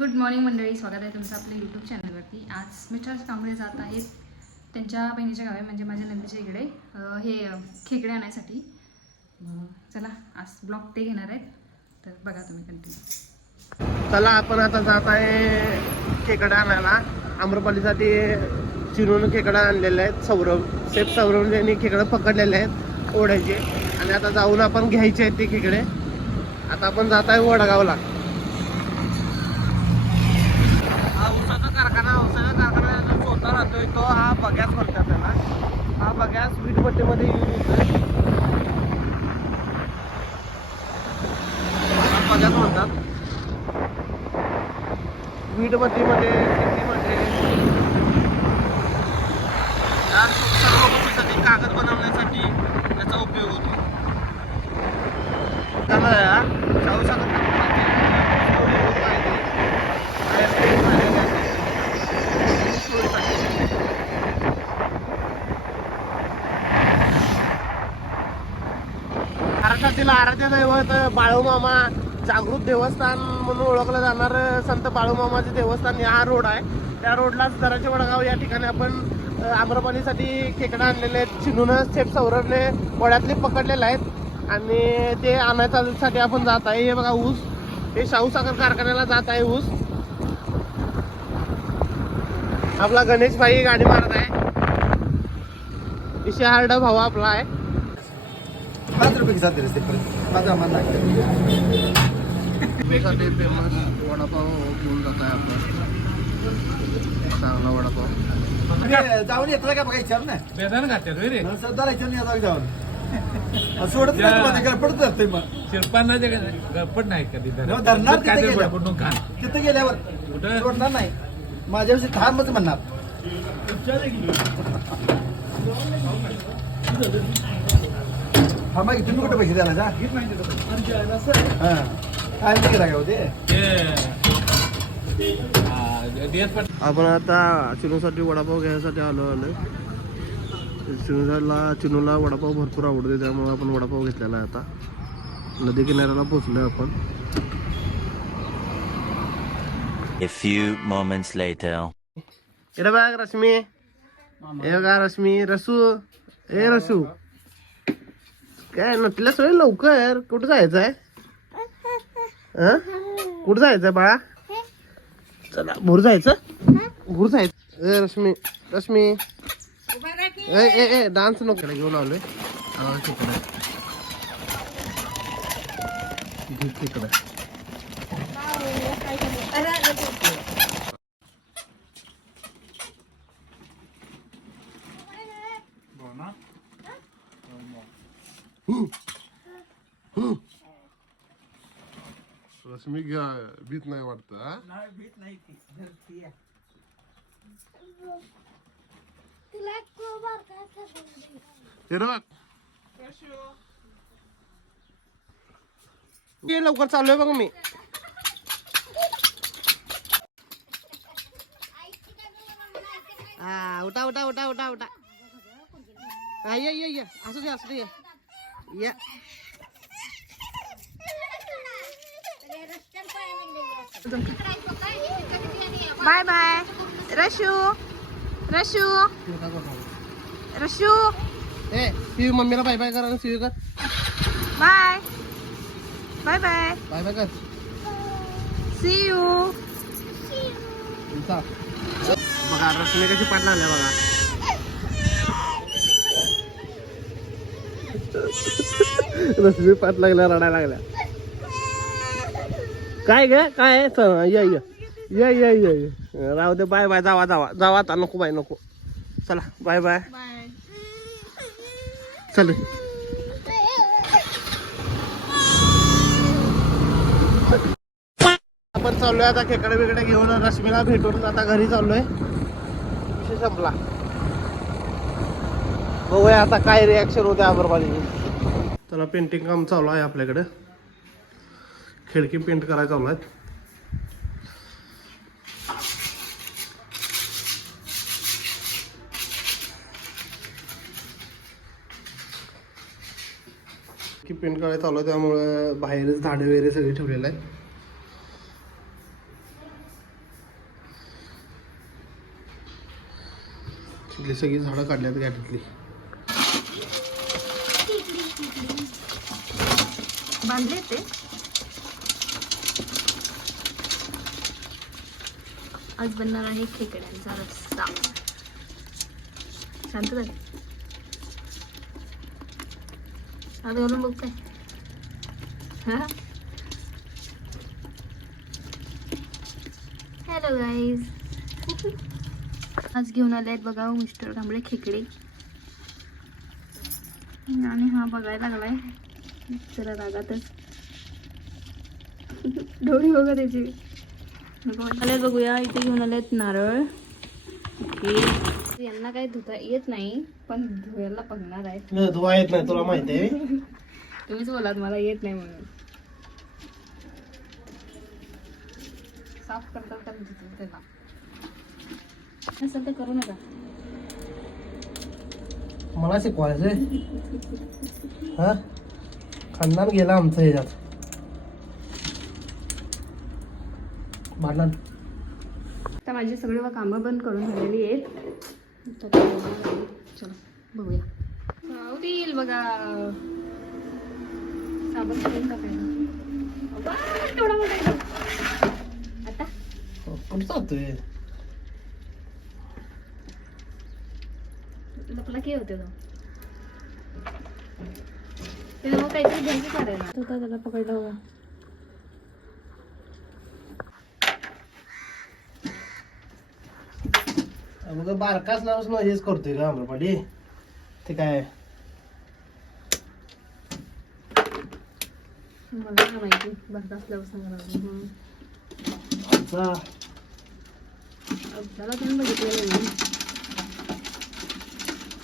Good morning मंडळी स्वागत आहे तुमचं आपल्या यूट्यूब चॅनलवरती. आज मिस्टर कांबळे जात आहेत त्यांच्या बहिणीच्या गावे म्हणजे माझ्या नंदीच्या इकडे. हे खेकडे आणायसाठी. चला आज ब्लॉग ते घेणार आहेत. तर बघा तुम्ही कंटिन्यू चला आपण आता जात आहे खेकडा आणायला. आम्रपालीसाठी चिरून खेकडा आणलेले आहेत. सौरभ सेफ सौरभ यांनी खेकडे पकडलेले आहेत ओढायचे. आणि आता जाऊन आपण घ्यायचे आहेत ते खेकडे. आता आपण जात आहे वडगावला. तो हा बगॅस म्हणतात त्याला. हा बग्यास वीटभट्टीमध्ये यूज होतोय हा म्हणतात. वीटभट्टीमध्ये शेतीमध्ये या सर्व गोष्टीसाठी कागद बनवण्यासाठी त्याचा उपयोग होतो. त्याला या शाहू महाराष्ट्रातील आराध्य दैवत बाळूमामा जागृत देवस्थान म्हणून ओळखलं जाणार संत बाळूमामाचे देवस्थान हा रोड आहे. त्या रोडलाच दराचे वडगाव या ठिकाणी आपण अ, आम्रपालीसाठी खेकडा आणलेले आहेत. चिनूनच थेट सौरभने वड्यातले पकडलेले आहेत. आणि ते आणायसाठी आपण जात आहे. हे बघा ऊस. हे शाहू साखर कारखान्याला जात आहे ऊस. आपला गणेश भाई गाडी मारत आहे. विषय हार्ड भाऊ आपला आहे. पाच रुपये जाते रस्ते परत? माझा मान लागतं फेमस वडापाव घेऊन जात आहे आपण चांगला वडापाव. जाऊन येतो का बघा विचार ना. बेदान घातले रे. सध्या नाही जाऊन. सोडत नाही तुम्हाला गडपडत जातोय मग. शिरपांना जे गडपट नाही कधी हो, धरणार. तिथं गेल्यावर. कुठं? सोडणार नाही. माझ्याविषयी थांबच म्हणणार. हा मग तुम्ही कुठे पैसे द्यायला जा? हा काय नाही का हो. ते ते हा, देत पण आपण आता चिनूसाठी वडापाव घ्यायसाठी आलो आलो. चिनूला चिनूला वडापाव भरपूर आवडते त्यामुळे आपण वडापाव घेतलेला आहे आता. नदी किनाऱ्याला पोचलोय आपण. A few moments later. इकडे बघ रश्मी. हे बघा रश्मी. रसू. ए रसू. काय नटल्यास वेळ लवकर? कुठं जायचं आहे कुठं जायचंय बाळा? चला भूर जायचं? भूर जायचं. ए रश्मी रश्मी. ए ए ए डान्स नको. घेऊन आलोय. तिकडे तिकडे रश्मी घ्या भीत नाही वाटत हा? हे रे बघ ये लवकर चाललोय बघ मी हा उठा उठा उठा उठा उठा हा ये ये ये असू दे असू दे ये. ये बाय बाय रशू रशू रशू ए शिव मम्मीला बाय बाय कर आणि शिव कर bye bye bye bye bye कर सी यू इथं. बघा रश्मी कशी पाठ लागल्या बघा रश्मी पात लागल्या रडायला लागल्या. काय ग? काय आहे? चल, ये या. ये ये ये राहू दे बाय बाय. जावा जावा. जावा आता. नको बाय नको. चला बाय बाय. चल. आपण चाललोय आता खेकडे बिकडे घेऊन रश्मीला भेटून आता घरी चाललोय. विषय संपला. बघूया आता काय रिॲक्शन होते अगरबालीची त्याला पेंटिंग काम चालू आहे आपल्याकडे. खिडकी पेंट करायला चालू आहेत. की पेंट करायला चालू आहे त्यामुळे बाहेरच झाडे वगैरे सगळे ठेवलेलं आहेत. सगळी झाडं काढल्यात गाडीतली बांधले ते. आज बनणार आहे खेकड्यांचा रस्ता शांत झाले आता घालून बघ काय. हा? हॅलो गाईज आज घेऊन आले आहेत बघा मिस्टर कांबळे खेकडे. आणि हा बघायला लागलाय. जरा रागातच डोळी बघा त्याची आले बघूया इथे घेऊन आलेत नारळ. ओके. यांना काही धुता येत नाही पण धुवायला बघणार आहेत. धुवा येत नाही तुला माहिती आहे. तुम्हीच बोलात मला येत नाही म्हणून. साफ करतात का धुतात त्याला असं तर करू नका. मला शिकवायचंय. हा? खानदान गेला आमचं ह्याच्यात. भांडण आता माझी सगळी कामं बंद करून झालेली आहेत. चलो बघूया. आवडील बघा. साबण करून टाकायला. मोठा. आता? कुठं जातोय लपला की होते ते. मग काहीतरी घ्यायचं करायला. त्याला पकडला बघा अगोदर बारका असल्यापासून हेच करतोय का आम्रपाडी ते काय? मला नाही माहिती. असल्यापासून. आमचा. त्याला नाही.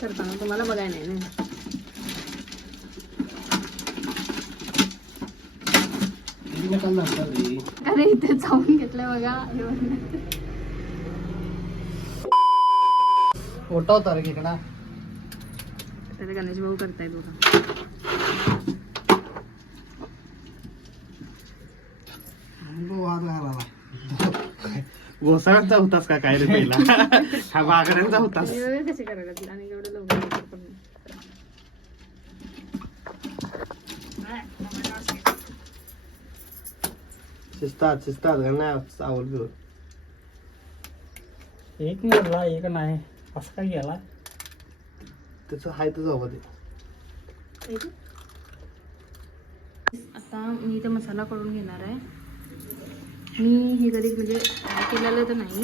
करताना तुम्हाला बघायला नाही ना किती नका नंतर रे. अरे इथे जाऊन घेतलं बघा. मोठा होता रे खेकडा तर गणेश भाऊ करतायत बघा. घोसाळ्यांचा होतास का काय रे पहिला? हा वाघऱ्यांचा होतास कसे करायला आणि एवढं लवकर. शिस्तात शिस्तात नाही चावल बिवल एक मोडला एक नाही. असं काय गेला त्याचं हाय तर जावं ते आता मी इथे मसाला करून घेणार आहे. मी हे कधी म्हणजे केलेलं तर नाही.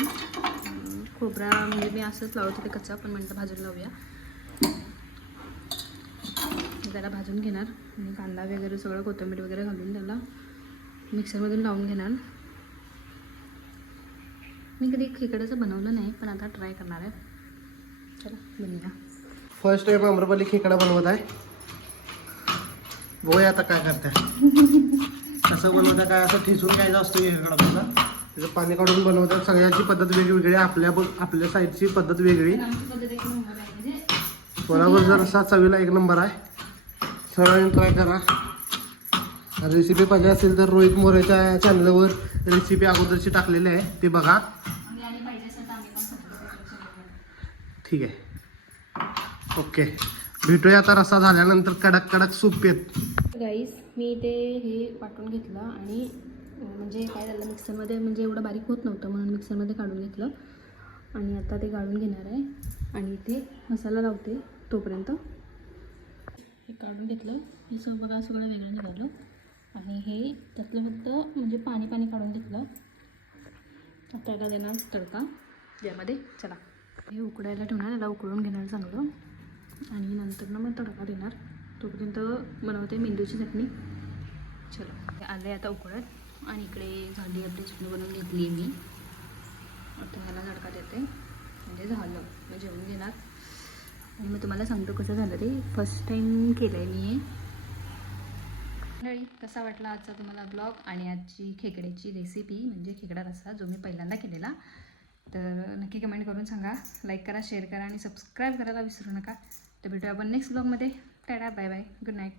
खोबरा म्हणजे मी असंच लावत होते कच्चा पण म्हणतं भाजून लावूया. त्याला भाजून घेणार. आणि कांदा वगैरे सगळं कोथिंबीर वगैरे घालून त्याला. मिक्सरमधून लावून घेणार. मी कधी खेकड्याचं बनवलं नाही पण आता ट्राय करणार आहे. चला बनवूया. फर्स्ट टाइम आम्रपाली खेकडा बनवत आहे. बघूया आता काय करताय. कसं बनवता काय असं ठिसून काय असतो खेकडा बघा त्याचं पाणी काढून बनवतात. सगळ्यांची पद्धत वेगवेगळी आपल्या आपल्या साईडची पद्धत वेगळी. आहे म्हणजे बरोबर जर असा चवीला एक नंबर आहे. सर्वांनी ट्राय करा. रेसिपी पाहिजे असेल तर रोहित मोरेच्या चॅनलवर रेसिपी अगोदरची टाकलेली आहे. ते बघा. ठीक आहे. ओके. भेटूया आता रस्सा झाल्यानंतर कडक कडक सूप येत. गाईस मी ते हे वाटून घेतलं आणि म्हणजे काय झालं मिक्सरमध्ये म्हणजे एवढं बारीक होत नव्हतं म्हणून मिक्सरमध्ये काढून घेतलं. आणि आता ते काढून घेणार आहे. आणि ते मसाला लावते तोपर्यंत. हे काढून घेतलं. हे सगळं बघा सगळं वेगळं निघालं. आणि हे त्यातलं फक्त म्हणजे पाणी पाणी काढून घेतलं. आता याला देणार तडका. यामध्ये चला. हे उकडायला ठेवणार याला उकळून घेणार चांगलं. आणि नंतर ना मग तडका देणार. तोपर्यंत बनवते मेंदूची चटणी. चलो. आले आता उकळत. आणि इकडे झाली आपली चटणी बनवून घेतली आहे मी. आता ह्याला तडका देते. म्हणजे झालं. मग जेवण घेणार. आणि मग तुम्हाला सांगतो कसं झालं ते. फर्स्ट टाईम केलं आहे मी मंडळी कसा वाटला आजचा तुम्हाला ब्लॉग आणि आजची खेकड्याची रेसिपी म्हणजे खेकडा रस्सा जो मी पहिल्यांदा केलेला. तर नक्की कमेंट करून सांगा. लाईक करा शेअर करा आणि सबस्क्राईब करायला विसरू नका. तर भेटूया आपण नेक्स्ट ब्लॉगमध्ये tata bye bye good night